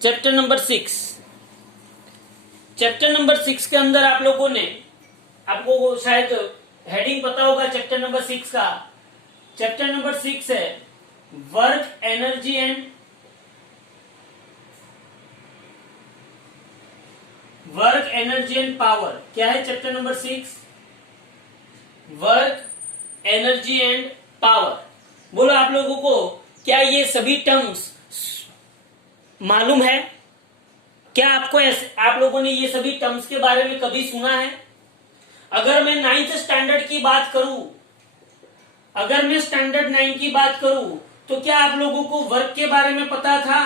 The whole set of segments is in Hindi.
Chapter number 6। चैप्टर नंबर 6 के अंदर आप लोगों ने, आपको शायद हेडिंग पता होगा चैप्टर नंबर 6 का। चैप्टर नंबर 6 है वर्क एनर्जी एंड पावर। क्या है chapter number 6? Work energy and power. बोलो आप लोगों को क्या ये सभी टर्म्स मालूम है? क्या आपको आप लोगों ने ये सभी टर्म्स के बारे में कभी सुना है? अगर मैं 9th स्टैंडर्ड की बात करूं, अगर मैं स्टैंडर्ड 9 की बात करूं, तो क्या आप लोगों को वर्क के बारे में पता था?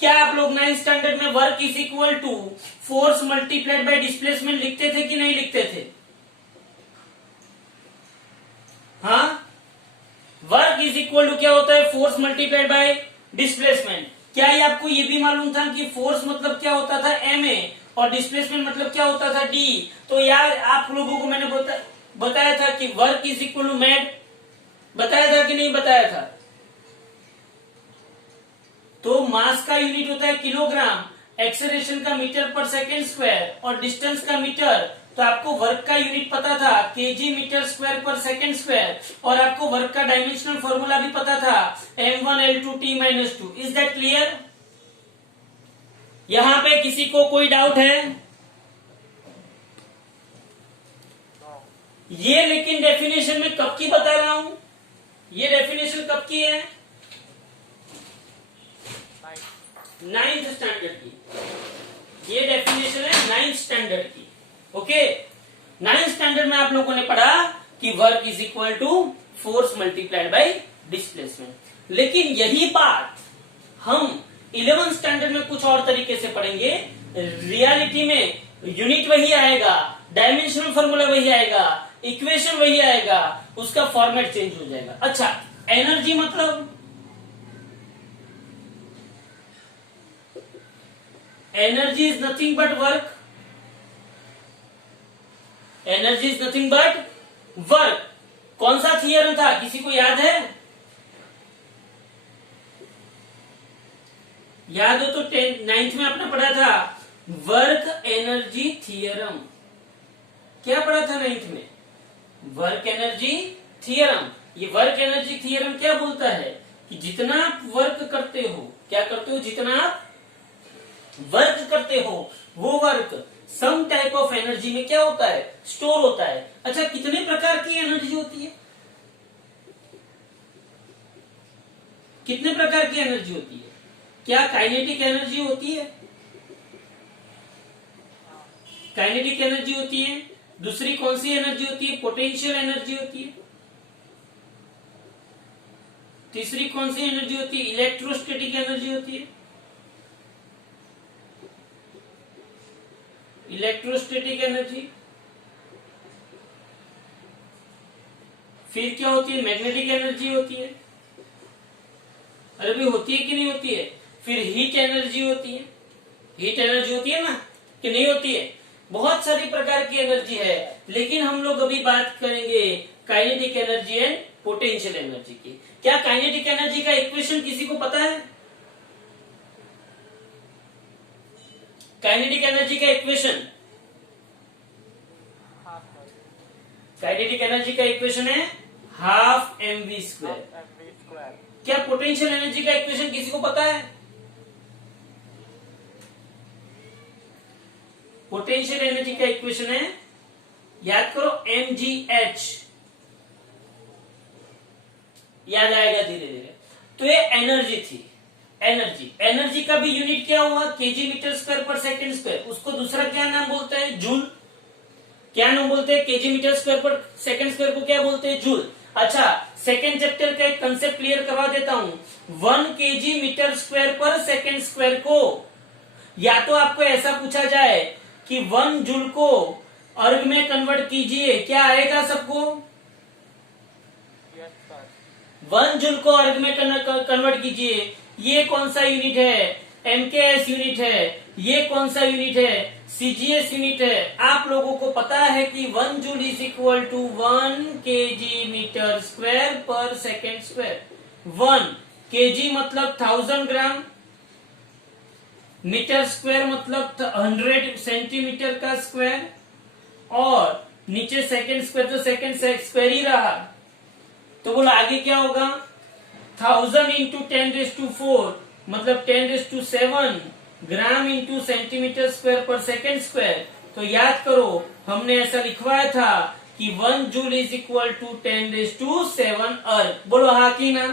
क्या आप लोग 9th स्टैंडर्ड में work is equal to force multiplied by displacement लिखते थे कि नहीं लिखते थे? हाँ, वर्क इज इक्वल टू क्या होता है? Force multiplied by displacement. क्या ये आपको ये भी मालूम था कि फोर्स मतलब क्या होता था? ma, और डिस्प्लेसमेंट मतलब क्या होता था? d। तो यार आप लोगों को मैंने बताया था कि work is equal to mad. बताया था कि नहीं बताया था? तो मास का यूनिट होता है किलोग्राम, एक्सेलरेशन का मीटर पर सेकेंड स्क्वायर और डिस्टेंस का मीटर। तो आपको वर्क का यूनिट पता था KG metre square per second square, और आपको वर्क का डायमेंशनल फॉर्मूला भी पता था m1L2T-2। Is that clear? यहां पे किसी को कोई डाउट है? ये लेकिन डेफिनेशन में कब की बता रहा हूं? ये डेफिनेशन कब की है? 9th स्टैंडर्ड की। ये डेफिनेशन है 9th स्टैंडर्ड की। ओके, 9th स्टैंडर्ड में आप लोगों ने पढ़ा कि work is equal to force multiplied by displacement. लेकिन यही बात हम 11th स्टैंडर्ड में कुछ और तरीके से पढ़ेंगे। रियलिटी में यूनिट वही आएगा, डायमेंशनल फॉर्मूला वही आएगा, इक्वेशन वही आएगा, उसका फॉर्मेट चेंज हो जाएगा। अच्छा, एनर्जी मतलब energy is nothing but work. Energy is nothing but work. कौन सा थियरम था, किसी को याद है? याद हो तो 9th में आपने पढ़ा था वर्क एनर्जी थियरम। क्या पढ़ा था 9th में? Work energy theorem. ये वर्क एनर्जी थियरम क्या बोलता है कि जितना आप वर्क करते हो, क्या करते हो? जितना आप वर्क करते हो, वो work some type of energy में क्या होता है? स्टोर होता है। अच्छा, कितने प्रकार की एनर्जी होती है? कितने प्रकार की एनर्जी होती है? क्या काइनेटिक एनर्जी होती है? काइनेटिक एनर्जी होती है। दूसरी कौन सी एनर्जी होती है? पोटेंशियल एनर्जी होती है। तीसरी कौन सी एनर्जी होती है? इलेक्ट्रोस्टैटिक एनर्जी होती है। Electrostatic energy. फिर क्या होती है? मैग्नेटिक एनर्जी होती है। अरे भी होती है कि नहीं होती है? फिर हीट एनर्जी होती है। हीट एनर्जी होती है ना, कि नहीं होती है? बहुत सारी प्रकार की एनर्जी है, लेकिन हम लोग अभी बात करेंगे kinetic energy and potential energy की। क्या काइनेटिक एनर्जी का इक्वेशन किसी को पता है? काइनेटिक एनर्जी का इक्वेशन, काइनेटिक एनर्जी का इक्वेशन है हाफ mv²। क्या पोटेंशियल एनर्जी का इक्वेशन किसी को पता है? पोटेंशियल एनर्जी का इक्वेशन है, याद करो, mgh। याद आएगा धीरे धीरे। तो ये एनर्जी थी। एनर्जी का भी यूनिट क्या हुआ? KG metre square per second square. उसको दूसरा क्या नाम बोलते हैं? जूल। क्या नाम बोलते हैं? KG metre square per second square को क्या बोलते हैं? जूल। अच्छा, सेकेंड चैप्टर का एक कंसेप्ट क्लियर करवा देता हूं। 1 kg metre square per second square को या तो आपको ऐसा पूछा जाए कि 1 जूल को अर्ग में कन्वर्ट कीजिए, क्या आएगा सबको? 1 जूल को अर्ग में कन्वर्ट कीजिए। ये कौन सा यूनिट है? एमकेएस यूनिट है। ये कौन सा यूनिट है? सीजीएस यूनिट है। आप लोगों को पता है कि 1 joule is equal to 1 kg metre square per second square. 1 kg मतलब 1000 ग्राम, मीटर स्क्वायर मतलब 100 सेंटीमीटर का स्क्वायर, और नीचे सेकंड स्क्वायर तो सेकंड स्क्वायर ही रहा। तो बोलो आगे क्या होगा, 1000 इंटू 10⁴ मतलब 10⁷ ग्राम इंटू सेंटीमीटर स्क्वायर पर सेकंड स्क्वायर। तो याद करो हमने ऐसा लिखवाया था कि 1 जूल इज इक्वल टू 10⁷ अर्थ। बोलो हाँ की ना?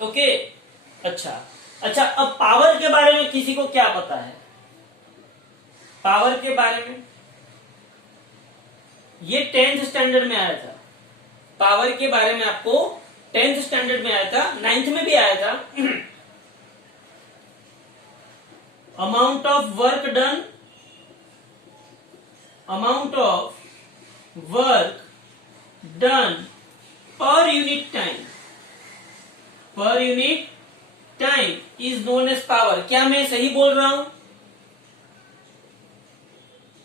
ओके अच्छा, अब पावर के बारे में किसी को क्या पता है? पावर के बारे में ये 10th स्टैंडर्ड में आया था। पावर के बारे में आपको 10th स्टैंडर्ड में आया था, 9th में भी आया था। Amount of work done, amount of work done per unit time, per unit time is known as power. क्या मैं सही बोल रहा हूं?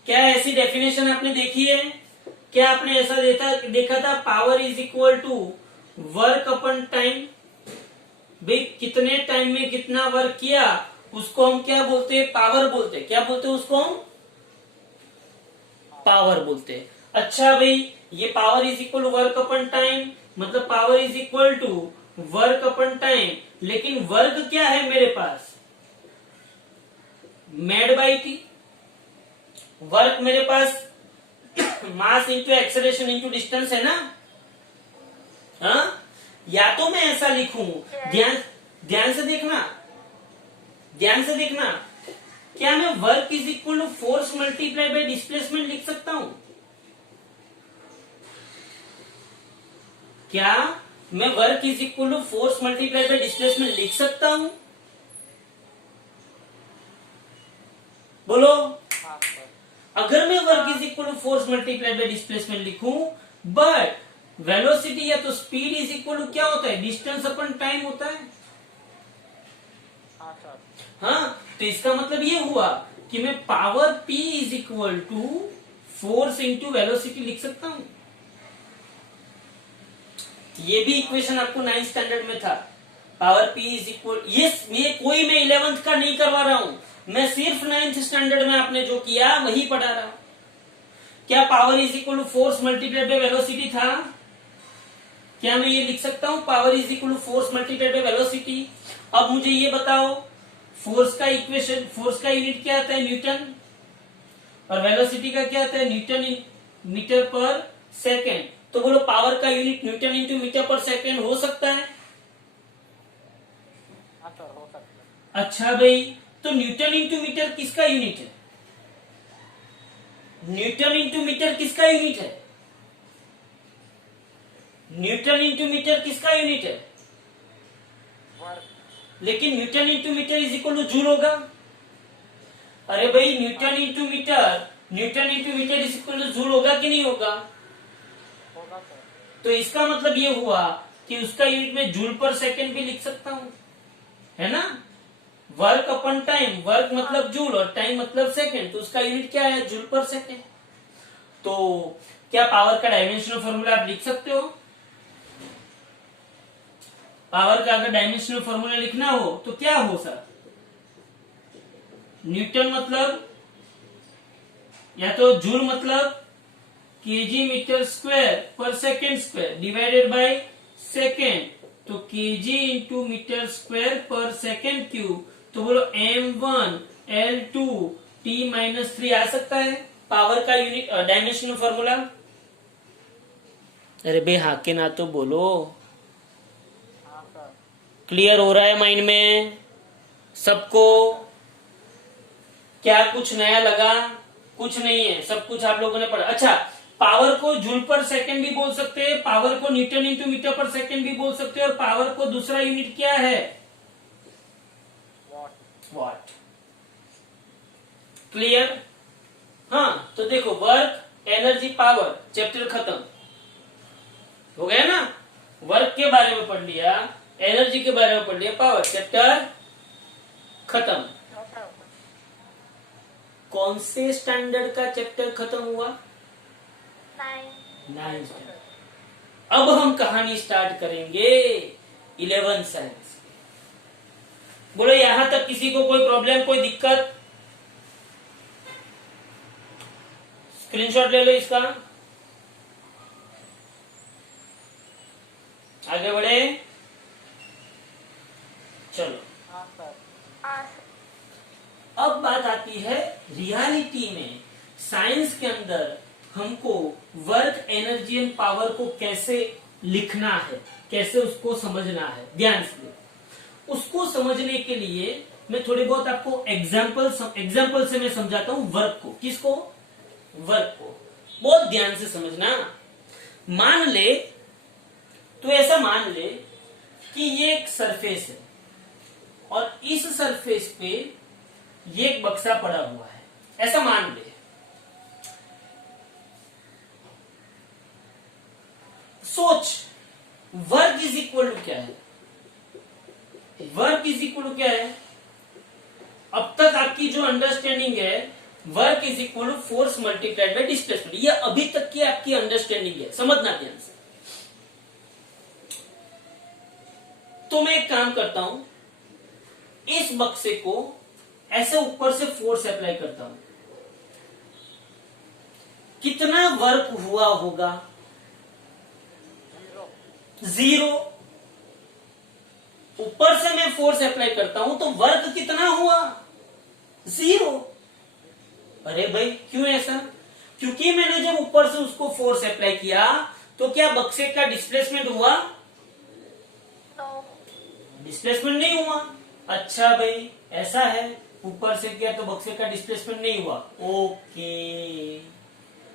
क्या ऐसी डेफिनेशन आपने देखी है? क्या आपने ऐसा देखा था power is equal to work upon time? भाई कितने टाइम में कितना वर्क किया उसको हम क्या बोलते हैं? पावर बोलते हैं। क्या बोलते हैं उसको हम? पावर बोलते हैं। अच्छा भाई ये power is equal to work upon time मतलब power is equal to work upon time, लेकिन वर्क क्या है मेरे पास? Made by T. वर्क मेरे पास mass into acceleration into distance है ना? हाँ, या तो मैं ऐसा लिखूं, ध्यान से देखना, ध्यान से देखना, क्या मैं work is equal to force multiply by displacement लिख सकता हूं? क्या मैं work is equal to force multiply by displacement लिख सकता हूं? बोलो। अगर मैं work is equal to force multiply by displacement लिखूं, बट वेलोसिटी या तो स्पीड इज इक्वल टू क्या होता है? डिस्टेंस अपन टाइम होता है। हाँ, तो इसका मतलब ये हुआ कि मैं power P is equal to force into velocity लिख सकता हूं। ये भी इक्वेशन आपको 9th स्टैंडर्ड में था। पावर P इज इक्वल, ये कोई मैं 11th का नहीं करवा रहा हूं, मैं सिर्फ 9th स्टैंडर्ड में आपने जो किया वही पढ़ा रहा हूं। क्या power is equal to force multiply by velocity था? क्या मैं ये लिख सकता हूं power is equal to force multiply by velocity? अब मुझे ये बताओ फोर्स का इक्वेशन, फोर्स का यूनिट क्या आता है? न्यूटन। और वेलोसिटी का क्या आता है? Newton in metre per second. तो बोलो पावर का unit newton into metre per second हो सकता है? अच्छा भाई, तो न्यूटन इंटू मीटर किसका यूनिट है? न्यूटन इंटू मीटर किसका यूनिट है? न्यूटन इंटू मीटर किसका यूनिट है? लेकिन newton into metre is equal to joule होगा। अरे भाई newton into metre is equal to joule होगा कि नहीं होगा? तो इसका मतलब ये हुआ कि उसका यूनिट में जूल पर सेकेंड भी लिख सकता हूं, है ना? वर्क अपन टाइम, वर्क मतलब जूल और टाइम मतलब सेकेंड, तो उसका यूनिट क्या है? जूल पर सेकेंड। तो क्या पावर का डायमेंशनल फॉर्मूला आप लिख सकते हो? पावर का अगर डायमेंशनल फॉर्मूला लिखना हो तो क्या हो सर? न्यूटन मतलब या तो जूल मतलब KG metre square per second square divided by second, तो KG into metre square per second cube. तो बोलो m1 L2 T-3 आ सकता है पावर का यूनिट डायमेंशनल फॉर्मूला। अरे भाई हाँ के ना तो बोलो। क्लियर हो रहा है माइंड में सबको? क्या कुछ नया लगा? कुछ नहीं है, सब कुछ आप लोगों ने पढ़ा। अच्छा, पावर को जूल पर सेकंड भी बोल सकते हैं, पावर को न्यूटन इंटू मीटर पर सेकंड भी बोल सकते हैं, और पावर को दूसरा यूनिट क्या है? वॉट। क्लियर? हाँ, तो देखो वर्क एनर्जी पावर चैप्टर खत्म हो गया ना। वर्क के बारे में पढ़ लिया, एनर्जी के बारे में पढ़ लिया, पावर चैप्टर खत्म। कौन से स्टैंडर्ड का चैप्टर खत्म हुआ? 9th। अब हम कहानी स्टार्ट करेंगे 11th साइंस। बोलो यहाँ तक किसी को कोई प्रॉब्लम, कोई दिक्कत? स्क्रीनशॉट ले लो इसका, आगे बढ़े। चलो अब बात आती है रियलिटी में, साइंस के अंदर हमको वर्क, एनर्जी एंड पावर को कैसे लिखना है, कैसे उसको समझना है। ध्यान से, उसको समझने के लिए मैं थोड़ी बहुत आपको एग्जाम्पल से मैं समझाता हूं वर्क को। किसको? वर्क को। बहुत ध्यान से समझना। मान ले, तो ऐसा मान ले कि ये एक सरफेस है और इस सरफेस पे ये एक बक्सा पड़ा हुआ है, ऐसा मान ले। सोच, वर्क इज इक्वल टू क्या है? वर्क इज इक्वल टू क्या है? अब तक आपकी जो अंडरस्टैंडिंग है, work is equal to force multiplied by displacement, ये अभी तक की आपकी अंडरस्टैंडिंग है। समझना ध्यान से। तो मैं एक काम करता हूं, इस बक्से को ऐसे ऊपर से फोर्स अप्लाई करता हूं, कितना वर्क हुआ होगा? 0। ऊपर से मैं फोर्स अप्लाई करता हूं तो वर्क कितना हुआ? 0। अरे भाई क्यों ऐसा? क्योंकि मैंने जब ऊपर से उसको फोर्स अप्लाई किया तो क्या बक्से का डिस्प्लेसमेंट हुआ? डिस्प्लेसमेंट नहीं हुआ। अच्छा भाई ऐसा है, ऊपर से किया तो बक्से का डिस्प्लेसमेंट नहीं हुआ। ओके,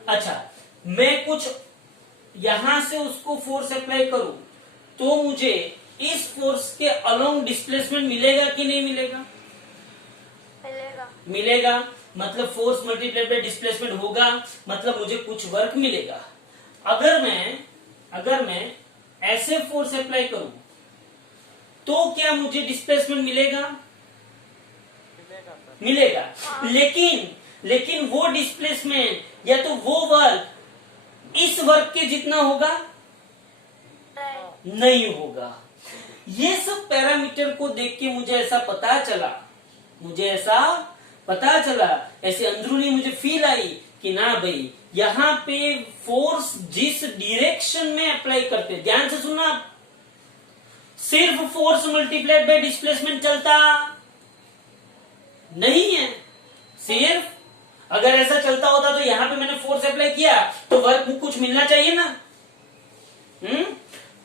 अच्छा मैं कुछ यहां से उसको फोर्स अप्लाई करूं तो मुझे इस फोर्स के अलोंग डिस्प्लेसमेंट मिलेगा कि नहीं मिलेगा? मिलेगा। मिलेगा, मतलब फोर्स मल्टीप्लाइड बाय डिस्प्लेसमेंट होगा, मतलब मुझे कुछ वर्क मिलेगा। अगर मैं ऐसे फोर्स अप्लाई करूं तो क्या मुझे डिस्प्लेसमेंट मिलेगा? मिलेगा। लेकिन वो डिस्प्लेसमेंट या तो वो वर्क इस वर्क के जितना होगा? नहीं होगा। ये सब पैरामीटर को देख के मुझे ऐसा पता चला, ऐसे अंदरूनी मुझे फील आई कि ना भाई यहां पे फोर्स जिस डायरेक्शन में अप्लाई करते, ध्यान से सुनना, सिर्फ फोर्स मल्टीप्लाइड बाय डिस्प्लेसमेंट चलता नहीं है। सिर्फ अगर ऐसा चलता होता तो यहां पे मैंने फोर्स अप्लाई किया तो वर्क को कुछ मिलना चाहिए ना।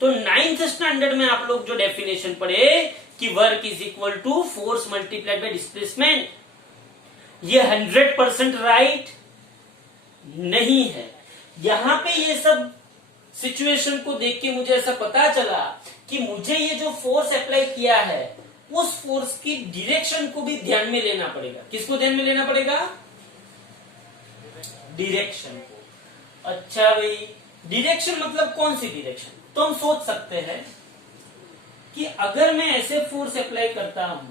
तो 9th स्टैंडर्ड में आप लोग जो डेफिनेशन पढ़े कि work is equal to force multiplied by displacement, ये 100% राइट नहीं है। यहां पे ये सब सिचुएशन को देख के मुझे ऐसा पता चला कि मुझे ये जो फोर्स अप्लाई किया है उस फोर्स की डायरेक्शन को भी ध्यान में लेना पड़ेगा। किसको ध्यान में लेना पड़ेगा? डायरेक्शन को। अच्छा भाई डायरेक्शन मतलब कौन सी डायरेक्शन? तो हम सोच सकते हैं कि अगर मैं ऐसे फोर्स अप्लाई करता हूं,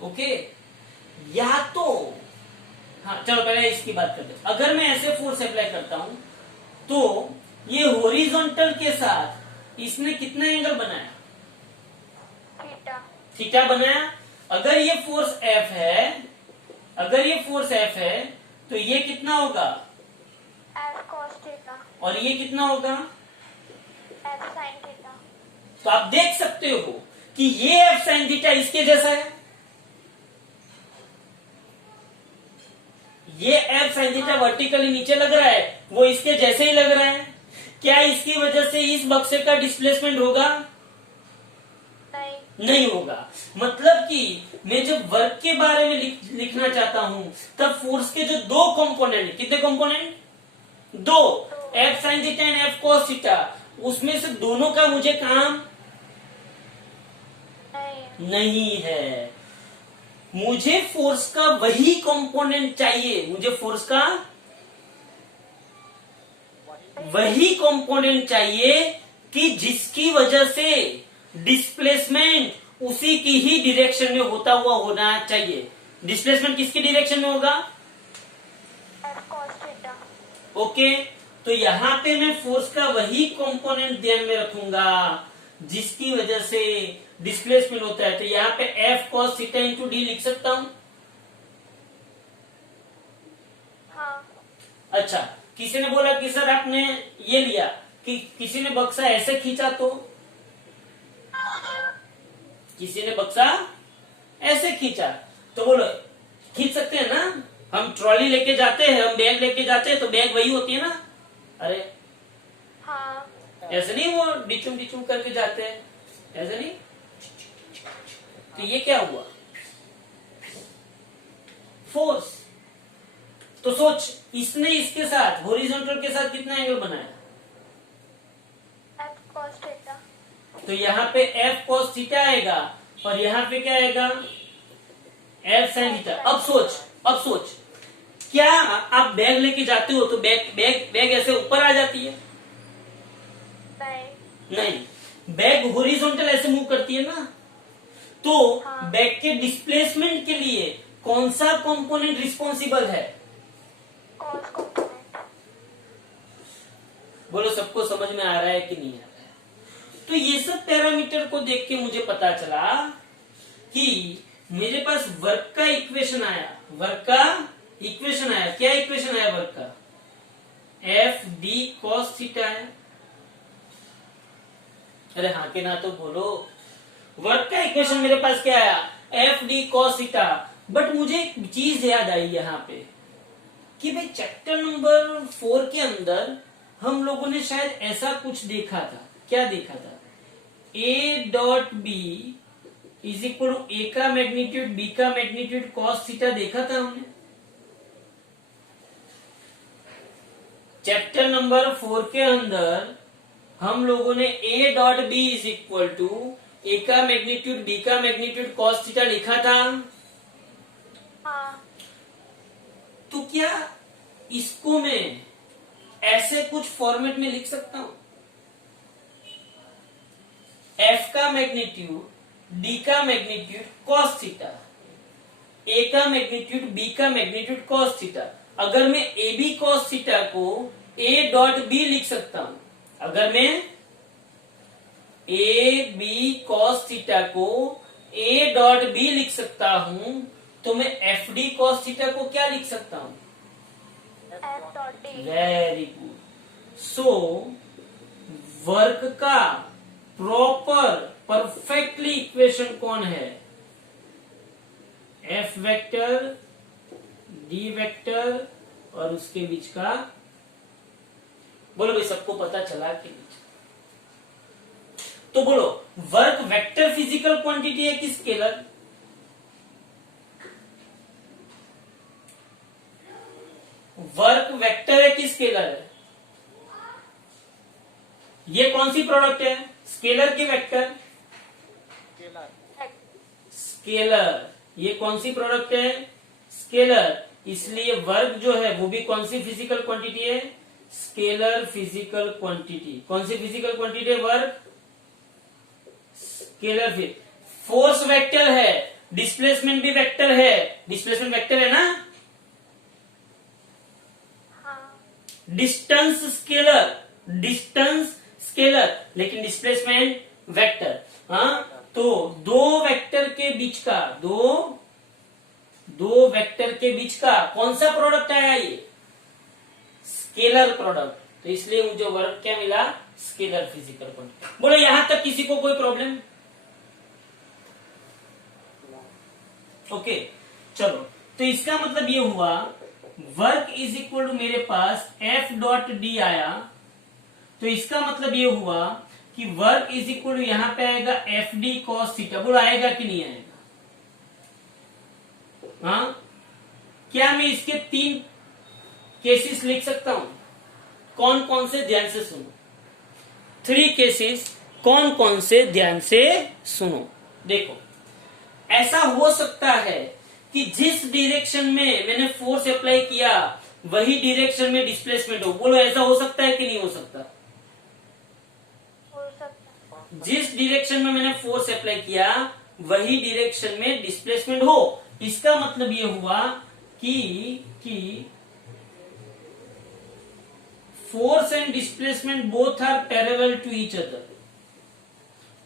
ओके, या तो हाँ चलो पहले इसकी बात करते हैं। अगर मैं ऐसे फोर्स अप्लाई करता हूं तो ये हॉरिजॉन्टल के साथ इसने कितना एंगल बनाया? थीटा बनाया। अगर ये फोर्स F है, तो ये कितना होगा? F cos theta. और ये कितना होगा? F sin theta. तो आप देख सकते हो कि ये F sin थीटा इसके जैसा है, ये F sin थीटा वर्टिकली नीचे लग रहा है, वो इसके जैसे ही लग रहा है। क्या इसकी वजह से इस बक्से का डिस्प्लेसमेंट होगा? नहीं होगा। मतलब कि मैं जब वर्क के बारे में लिखना चाहता हूं तब फोर्स के जो दो कंपोनेंट, कितने component? 2, F sin theta and F cos theta, उसमें से दोनों का मुझे काम नहीं है। मुझे फोर्स का वही कंपोनेंट चाहिए, मुझे फोर्स का वही कंपोनेंट चाहिए कि जिसकी वजह से डिस्प्लेसमेंट उसी की ही डायरेक्शन में होता हुआ होना चाहिए। डिस्प्लेसमेंट किसकी डायरेक्शन में होगा? ओके, तो यहां पे मैं फोर्स का वही कंपोनेंट ध्यान में रखूंगा जिसकी वजह से डिस्प्लेसमेंट होता है, तो यहाँ पे F cos theta into D लिख सकता हूं। हाँ। अच्छा, किसी ने बोला कि सर आपने ये लिया, कि किसी ने बक्सा ऐसे खींचा तो, किसी ने बक्सा ऐसे खींचा तो बोलो खींच सकते हैं ना, हम ट्रॉली लेके जाते हैं, हम बैग लेके जाते हैं तो बैग वही होती है ना। अरे हाँ। ऐसे नहीं वो डिचुम डिचुम करके जाते हैं, ऐसे नहीं। तो ये क्या हुआ, फोर्स। तो सोच, इसने इसके साथ हॉरिजॉन्टल के साथ कितना एंगल बनाया, एफ कॉस थीटा। तो यहाँ पे एफ कॉस थीटा आएगा और यहाँ पे क्या आएगा, एफ साइन थीटा। अब सोच क्या आप बैग लेके जाते हो तो बैग ऐसे ऊपर आ जाती है, नहीं, बैग हॉरिजॉन्टल ऐसे मूव करती है ना। तो हाँ। बैग के डिस्प्लेसमेंट के लिए कौन सा कंपोनेंट रिस्पॉन्सिबल है, कॉस कंपोनेंट। बोलो सबको समझ में आ रहा है कि नहीं आ रहा है। तो ये सब पैरामीटर को देख के मुझे पता चला कि मेरे पास वर्क का इक्वेशन आया, क्या इक्वेशन आया वर्क का, एफ डी कॉस थीटा है। अरे हाँ के ना तो बोलो, वर्क का इक्वेशन मेरे पास क्या आया, F D cos theta. But मुझे एक चीज याद आई यहाँ पे कि भाई चैप्टर नंबर 4 के अंदर हम लोगों ने शायद ऐसा कुछ देखा था, क्या देखा था, A dot B is equal to A का मैग्नीट्यूड बी का मैग्नीट्यूड कॉस थीटा देखा था हमने चैप्टर नंबर 4 के अंदर। हम लोगों ने A dot B is equal to A का मैग्नीट्यूड बी का मैग्नीट्यूड कॉस थीटा लिखा था। हाँ। तो क्या इसको मैं ऐसे कुछ फॉर्मेट में लिख सकता हूं, एफ का मैग्नीट्यूड डी का मैग्नीट्यूड कॉस थीटा, ए का मैग्नीट्यूड बी का मैग्नीट्यूड कॉस थीटा। अगर मैं ए बी कॉस थीटा को ए डॉट बी लिख सकता हूं, अगर मैं ए बी कॉस थीटा को ए डॉट बी लिख सकता हूं, तो मैं एफ डी कॉस थीटा को क्या लिख सकता हूं, F dot D. Very good. So work का प्रॉपर परफेक्टली इक्वेशन कौन है, एफ वेक्टर डी वेक्टर और उसके बीच का, बोलो भाई सबको पता चला कि नहीं। तो बोलो वर्क वेक्टर फिजिकल क्वांटिटी है कि स्केलर, वर्क वेक्टर है कि स्केलर है, ये कौन सी प्रोडक्ट है, स्केलर की वेक्टर, स्केलर। ये कौन सी प्रोडक्ट है, स्केलर। इसलिए वर्क जो है वो भी कौन सी फिजिकल क्वांटिटी है, स्केलर फिजिकल क्वांटिटी। कौन सी फिजिकल क्वांटिटी है, वर्क स्केलर। फिर फोर्स वेक्टर है, डिस्प्लेसमेंट भी वेक्टर है, डिस्प्लेसमेंट वेक्टर है ना, हाँ। डिस्टेंस स्केलर लेकिन डिस्प्लेसमेंट वेक्टर। हाँ, तो दो वेक्टर के बीच का दो वेक्टर के बीच का कौन सा प्रोडक्ट आया, ये स्केलर प्रोडक्ट। तो इसलिए मुझे वर्क क्या मिला, स्केलर फिजिकल क्वांटिटी। बोलो यहां तक किसी को कोई प्रॉब्लम, ओके चलो। तो इसका मतलब ये हुआ वर्क इज इक्वल टू मेरे पास एफ डॉट डी आया, तो इसका मतलब ये हुआ कि वर्क इज इक्वल टू यहां पे आएगा एफ डी कॉस थीटा। बोलो आएगा कि नहीं आएगा, हाँ। क्या मैं इसके 3 केसेस लिख सकता हूं, कौन कौन से, ध्यान से सुनो। 3 केसेस कौन कौन से, ध्यान से सुनो। देखो ऐसा हो सकता है कि जिस डायरेक्शन में मैंने फोर्स अप्लाई किया वही डायरेक्शन में डिस्प्लेसमेंट हो। बोलो ऐसा हो सकता है कि नहीं हो सकता, हो सकता है। जिस डायरेक्शन में मैंने फोर्स अप्लाई किया वही डायरेक्शन में डिस्प्लेसमेंट हो। इसका मतलब ये हुआ कि force and displacement both are parallel to each other.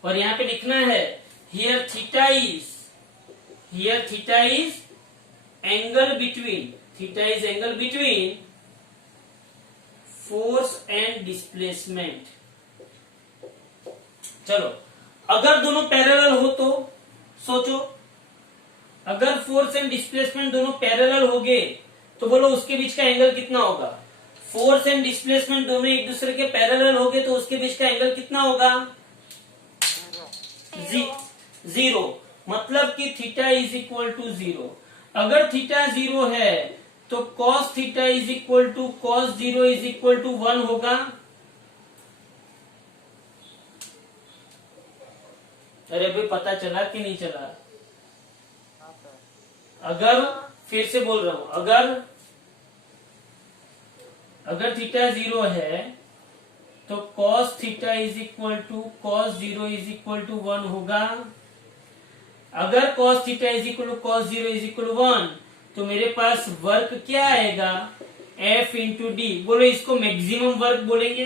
और यहां पे लिखना है here theta is angle between force and displacement. चलो, अगर दोनों पैरेलल हो तो सोचो, अगर फोर्स एंड डिस्प्लेसमेंट दोनों पैरेलल हो गए तो बोलो उसके बीच का एंगल कितना होगा? फोर्स एंड डिस्प्लेसमेंट दोनों एक दूसरे के पैरेलल हो गए तो उसके बीच का एंगल कितना होगा? जीरो। मतलब कि theta is equal to zero. अगर थीटा जीरो है तो cos theta is equal to cos zero is equal to 1 होगा। अरे भाई पता चला कि नहीं चला? अगर, फिर से बोल रहा हूं, अगर थीटा जीरो है तो cos theta is equal to cos zero is equal to 1 होगा। अगर cos theta is equal to cos zero is equal to 1 तो मेरे पास वर्क क्या आएगा? F into D. बोलो इसको मैक्सिमम वर्क बोलेंगे।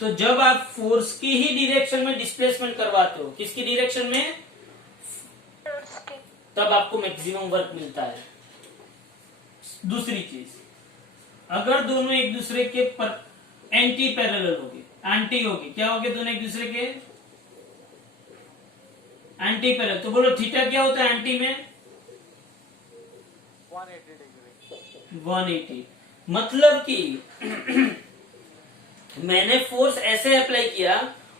तो जब आप फोर्स की ही डायरेक्शन में डिस्प्लेसमेंट करवाते हो, किसकी डायरेक्शन में? तब आपको मैक्सिमम वर्क मिलता है। दूसरी चीज, अगर दोनों एक दूसरे के एंटी पैरेलल होगी, एंटी होगी, क्या होगी? दोनों एक दूसरे के एंटी पैरेलल, तो बोलो थीटा क्या होता है एंटी में? 180 डिग्री। 180। मतलब कि मैंने फोर्स ऐसे अप्लाई किया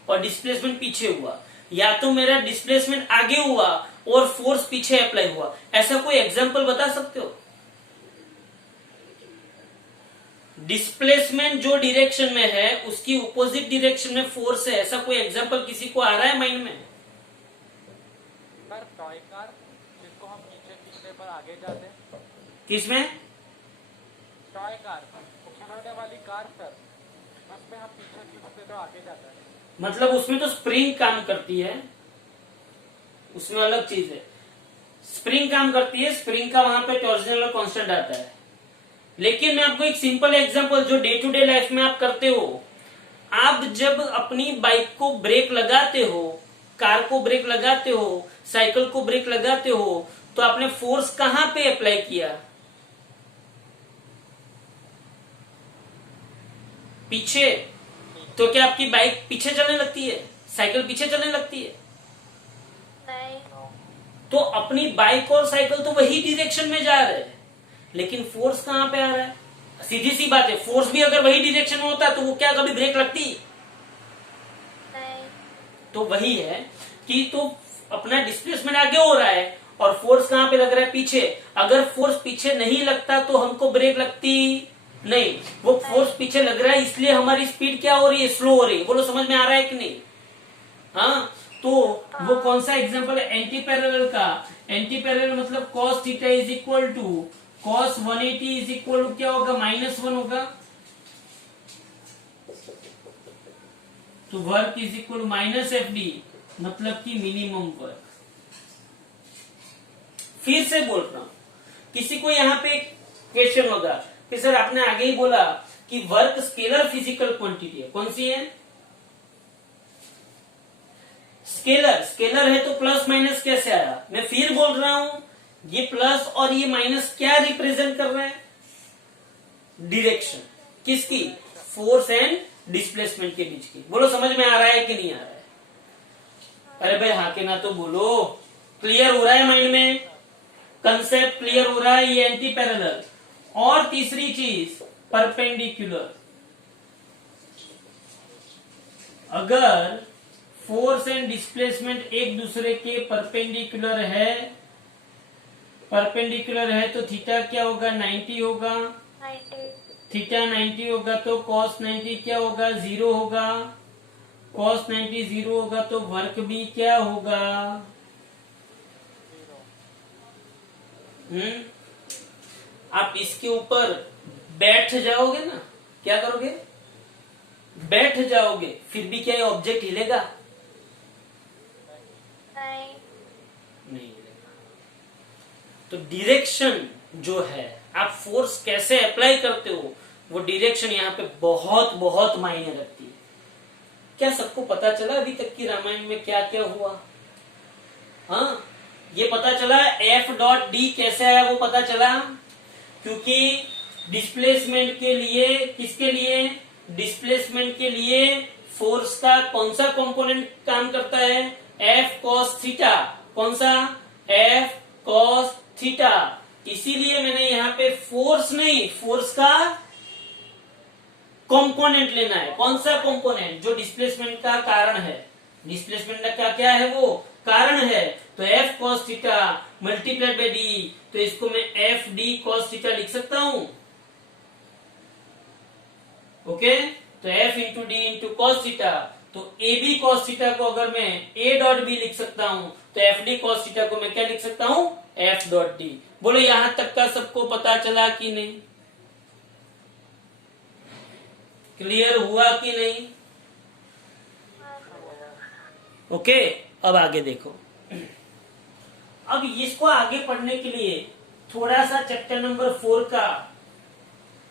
और डिस्प्लेसमेंट पीछे हुआ, या तो मेरा डिस्प्लेसमेंट आगे हुआ और फोर्स पीछे अप्लाई हुआ। ऐसा कोई एग्जांपल बता सकते हो? डिस्प्लेसमेंट जो डायरेक्शन में है उसकी अपोजिट डायरेक्शन में फोर्स है, ऐसा कोई एग्जांपल किसी को आ रहा है माइंड में? सर टॉय कार जिसको हम पीछे खींचने पर आगे जाते हैं। किसमें? टॉय कार, खिलौने वाली कार सर, उसमें हम पीछे खींचते तो आगे जाता है। मतलब उसमें तो स्प्रिंग काम करती है, उसमें अलग चीज है। स्प्रिंग काम करती है, स्प्रिंग का वहां पे टॉर्जनल कांस्टेंट आता है। लेकिन मैं आपको एक सिंपल एग्जांपल जो डे टू डे लाइफ में आप करते हो, आप जब अपनी बाइक को ब्रेक लगाते हो, कार को ब्रेक लगाते हो, साइकिल को ब्रेक लगाते हो, तो आपने फोर्स कहां पे अप्लाई किया? पीछे। तो क्या आपकी बाइक पीछे चलने लगती है? साइकिल पीछे चलने लगती है? नहीं। तो अपनी बाइक और साइकिल तो वही डायरेक्शन में जा रहे हैं, लेकिन फोर्स कहां पे आ रहा है? सीधी सी बात है, फोर्स भी अगर वही डायरेक्शन में होता तो वो क्या कभी ब्रेक लगती? नहीं। तो वही है कि तो अपना डिस्प्लेसमेंट आगे हो रहा है और फोर्स कहां पे लग रहा है? पीछे। अगर फोर्स पीछे नहीं लगता तो हमको ब्रेक लगती नहीं। वो फोर्स पीछे लग रहा है इसलिए हमारी स्पीड क्या हो रही है? स्लो हो रही है। बोलो समझ में आ रहा है कि नहीं? हाँ, तो वो कौन सा एग्जांपल है एंटी पैरेलल का? एंटी पैरेलल मतलब cos theta is equal to cos 180 is equal to क्या होगा? -1 होगा। तो work is equal to -FD, मतलब कि मिनिमम वर्क। फिर से बोल रहा हूं, किसी को यहाँ पे क्वेश्चन होगा कि सर आपने आगे ही बोला कि वर्क स्केलर फिजिकल क्वांटिटी है, कौन सी है? स्केलर। स्केलर है तो प्लस माइनस कैसे आया? मैं फिर बोल रहा हूं, ये प्लस और ये माइनस क्या रिप्रेजेंट कर रहा है? डायरेक्शन। किसकी? फोर्स एंड डिस्प्लेसमेंट के बीच की। बोलो समझ में आ रहा है कि नहीं आ रहा है? अरे भाई हाँ के ना तो बोलो। क्लियर हो रहा है माइंड में? कंसेप्ट क्लियर हो रहा है? ये एंटी पैरेलल। और तीसरी चीज परपेंडिकुलर। अगर फोर्स एंड डिस्प्लेसमेंट एक दूसरे के परपेंडिकुलर है तो थीटा क्या होगा? 90 होगा। 90। थीटा 90 होगा तो cos 90 क्या होगा? 0 होगा। cos 90 0 होगा तो वर्क भी क्या होगा? आप इसके ऊपर बैठ जाओगे ना, क्या करोगे? बैठ जाओगे, फिर भी क्या ये ऑब्जेक्ट हिलेगा? नहीं। नहीं हिलेगा। तो डायरेक्शन जो है, आप फोर्स कैसे अप्लाई करते हो, वो डायरेक्शन यहाँ पे बहुत बहुत मायने रखती है। क्या सबको पता चला अभी तक की रामायण में क्या क्या हुआ? हाँ, ये पता चला एफ डॉट डी कैसे आया, वो पता चला। क्योंकि डिस्प्लेसमेंट के लिए, किसके लिए? डिस्प्लेसमेंट के लिए फोर्स का कौन सा कंपोनेंट काम करता है? F cos theta. कौन सा? F cos theta. इसीलिए मैंने यहाँ पे फोर्स नहीं, फोर्स का कंपोनेंट लेना है। कौन सा कंपोनेंट? जो डिस्प्लेसमेंट का कारण है। डिस्प्लेसमेंट का क्या है? वो कारण है। तो F cos theta multiplied by D, तो इसको मैं एफ डी कॉस थीटा लिख सकता हूं। ओके, तो F into D into cos theta. तो ए बी कॉस थीटा को अगर मैं ए डॉट बी लिख सकता हूं, तो एफ डी कॉस थीटा को मैं क्या लिख सकता हूं? F dot D. बोलो यहां तक का सबको पता चला कि नहीं? क्लियर हुआ कि नहीं? ओके, अब आगे देखो। अब इसको आगे पढ़ने के लिए थोड़ा सा चैप्टर नंबर 4 का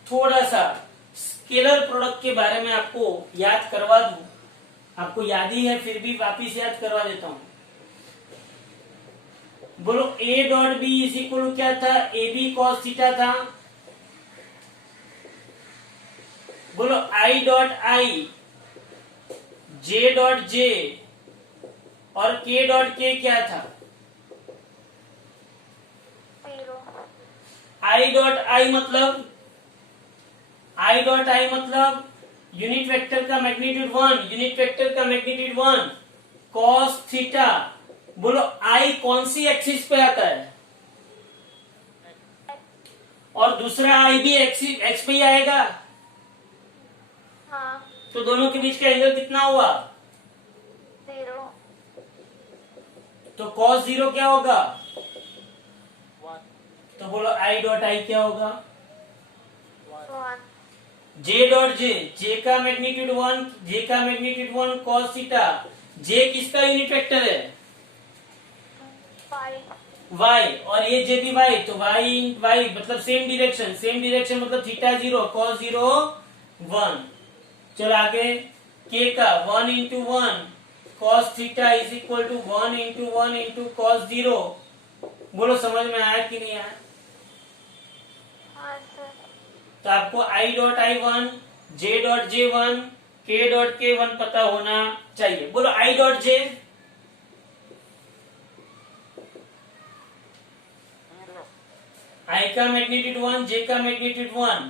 थोड़ा सा स्केलर प्रोडक्ट के बारे में आपको याद करवा दूं। आपको याद ही है, फिर भी वापिस याद करवा देता हूं। बोलो A dot B is equal क्या था? ए बी कॉस थीटा था। बोलो I dot I, J dot J और के डॉट के क्या था? जीरो। आई डॉट आई मतलब, आई डॉट आई मतलब यूनिट वेक्टर का मैग्नीट्यूड 1, यूनिट वेक्टर का मैग्नीट्यूड 1 कॉस थीटा। बोलो आई कौन सी एक्सिस पे आता है? और दूसरा आई भी एक्स पे ही आएगा। हाँ, तो दोनों के बीच का एंगल कितना हुआ? जीरो। तो कॉस जीरो क्या होगा? 1 तो बोलो आई डॉट आई क्या होगा? 1 जे डॉट जे, जे का मैग्नीट्यूड 1, जे का मैग्नीट्यूड 1 कॉस थीटा। जे किसका यूनिट वेक्टर है? 5 वाई, और ये जे भी वाई, तो वाई इन वाई मतलब सेम डायरेक्शन, सेम डायरेक्शन मतलब थीटा 0 कॉस 0 1। चलो आगे, के का 1 into 1 cos theta is equal to 1 into 1 into cos 0। बोलो समझ में आया कि नहीं आया? हाँ सर। तो आपको I dot I 1, J dot J 1, के डॉट के 1 पता होना चाहिए। बोलो आई डॉट जे। 0 आई का मैग्नीट्यूड 1, जे का मैग्नीट्यूड 1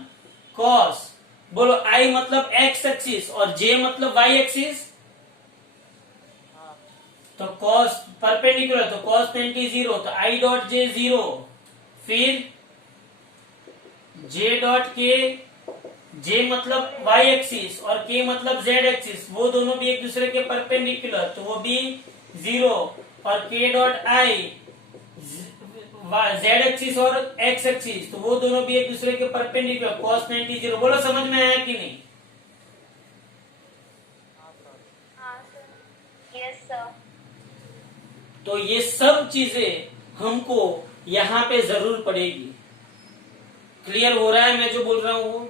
कॉस। बोलो आई मतलब एक्स एक्सिस और जे मतलब वाई एक्सिस। हाँ तो कॉस परपेंडिकुलर, तो कॉस 90 0, तो आई डॉट जे 0। फिर जे डॉट के, जे मतलब वाई एक्सिस और के मतलब जेड एक्सिस, वो दोनों भी एक दूसरे के परपेंडिकुलर, तो वो भी 0। और के डॉट आई जेड एक्सिस और एक्स एक्सिस, तो वो दोनों भी एक दूसरे के परपेंडिकुलर, कॉस 90 0। बोलो समझ में आया कि नहीं? हाँ सर हाँ सर। Yes sir. तो ये सब चीजें हमको यहाँ पे जरूर पड़ेगी। क्लियर हो रहा है मैं जो बोल रहा हूँ?